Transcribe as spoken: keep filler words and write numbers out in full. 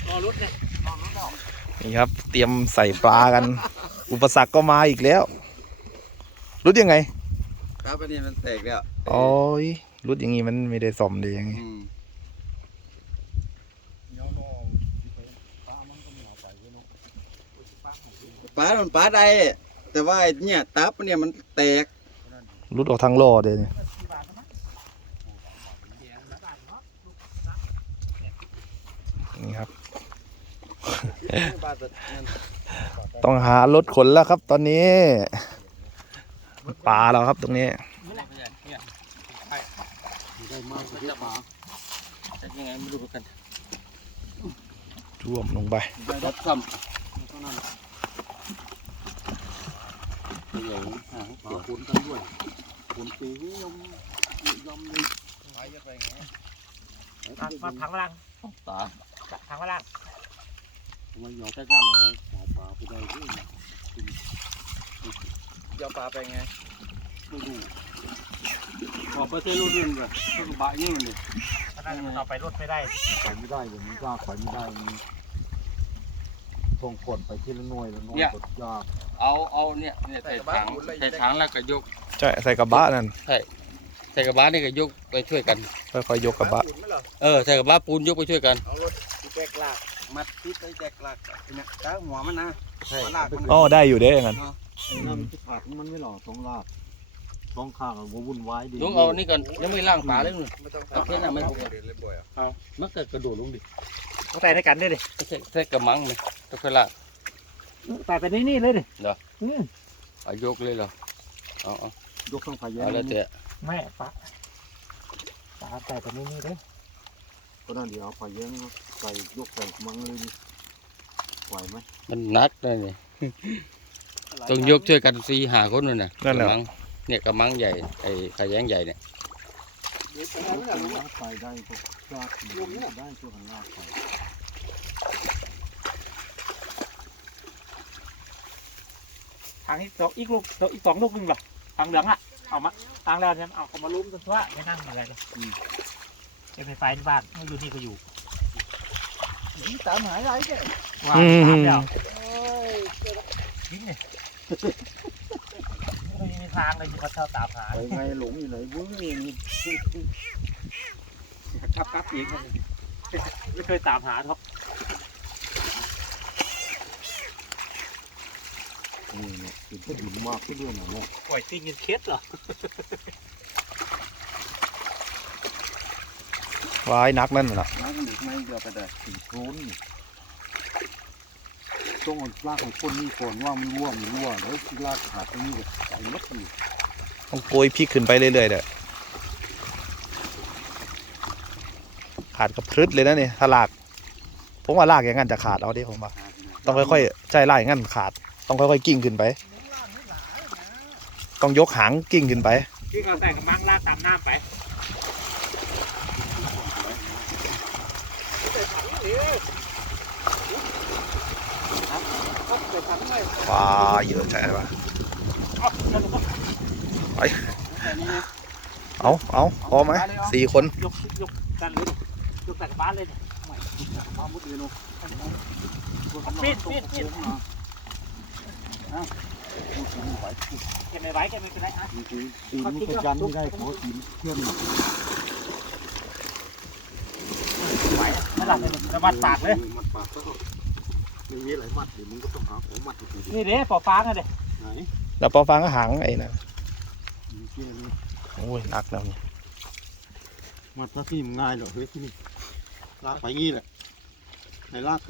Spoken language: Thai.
รอรถเนี่ยรอรถออกนี่ครับเตรียมใส่ปลากัน อุปสรรคก็มาอีกแล้วรุดยังไงครับอันนี้มันแตกแล้วโอ้ยรุดอย่างงี้มันไม่ได้ซ่อมดีอย่างงี้ปลามันปลาได้แต่ว่าเนี่ยตับเนี่ยมันแตกรุดออกทางล่อเดี๋ยวนี้นี่ครับ ต้องหารถขนแล้วครับตอนนี้ปลาเราครับตรงนี้ท่วมลงไปรับซ้ำปลาปูนกันด้วยปูนปีนี้ยมยมเลยไปจะไปไงมาถังล่างตาถังล่างมันหยอดใต้น้ำเลยปลาไปได้ที่ยอปลาไปไงดูดูขอไปเส้นรถเดินเลยก็บะยิ่งเลยถ้ามันเอาไปรถไม่ได้ไปไม่ได้อย่างนี้ยากไปไม่ได้ส่งขนไปที่ละหน่วยละหน่วยกดยากเอาเอาเนี่ยเนี่ยใส่ถังใส่ถังแล้วก็ยกใช่ใส่กระบะนั่นใช่ใส่กระบะนี่ก็ยกไปช่วยกันค่อยๆยกกระบะเออใส่กระบะปูนยกไปช่วยกันเอารถแจกลากมัดที่ไปแจกลากเนี่ยก้าหัวมันนะลากอ๋อได้อยู่เด้อย่างนั้นน้ำที่ผักมันไม่หล่อสองลากสองข้างมันวุ่นวายดียกเอานี่ก่อนยังไม่ล่างปลาเลยมึงเอาแค่นั้นไม่พอเอามันก็กระโดดลงดิต้องใส่ด้วยกันด้วยดิใส่กระมังเลยต้องไปลากใส่ไปนี่นี่เลยดิเดี๋ยวเอายกเลยเหรอเอาเอายกข้างพายเอาแล้วแต่แม่ปลาปลาใส่ไปนี่นี่เลยก็นั่นเดี๋ยวเอาพายใส่ยกใส่มังเลยไหวไหมมันนักเลยนี่ต้องยกช่วยกันสี่หาคนเลยนะนั่นแหละเนี่ยกระมังใหญ่ไอ้ขยันใหญ่เนี่ยไปได้พวกลากได้ช่วยกันลากไปทางนี้ดอกอีกลูกดอกอีกสองลูกนึงหรอทางเหลืองอ่ะเอามาทางแล้วเนี่ยเอาเขามาลุ้มกันทั่วไม่นั่งอะไรเลยเป็นไฟไฟในบ้านไม่อยู่นี่ก็อยู่นี่ตามหายอะไรเนี่ยว้าวตามแล้ววิ่งเนี่ยไม่มีทางเลยที่เขาชอบตามหาไปไงหลงอยู่ไหนวุ้งนี่ทับทับเองไม่เคยตามหาท็อปนี่เนี่ยเป็นผู้หญิงมากที่เรื่องอะไรปล่อยติ้งเงินเคสเหรอวายนักนั่นเหรอนักหนึ่งไม่เดียวไปได้ถึงโคลนต้องเอาลากของคนนี่ก่อนว่ามันรั่วมันรั่วแล้วลากขาดตรงนี้แบบใส่มัดอยู่ต้องโกยพลิกขึ้นไปเรื่อยๆเด้อขาดกับพรึดเลยนะเนี่ยถ้าลากผมว่าลากอย่างนั้นจะขาดเอาดิผมว่าต้องค่อยๆใจลากอย่างนั้นขาดต้องค่อยๆกิ้งขึ้นไปต้องยกหางกิ้งขึ้นไปกิ้งเอาแต่กระมังลากตามน้ำไปว้าเยอะใช่ป่ะไปเอาเอาพอไหมสี่คนยกยกกันเลยยกแต่บ้านเลยเนี่ยมามุดเลยลูกปิดปิดปิดเก็บไม่ไหวเก็บไม่เป็นไรฮะตีนี่ก็ยันไม่ได้ขอตีเพื่อนไหวไม่หลับเลยจะมัดปากเลยมัดปากก็ไม่มีอะไรมัดเดี๋ยวมึงก็ต้องหาของมัดนี่เด้ปอฟ้าไงเด้ไหนแล้วปอฟ้าก็หางไอ้น่ะโอ้ยหนักแล้วเนี่ยมัดซะที่มันง่ายเหรอเฮ้ยที่นี่ลากไปงี้แหละในลาก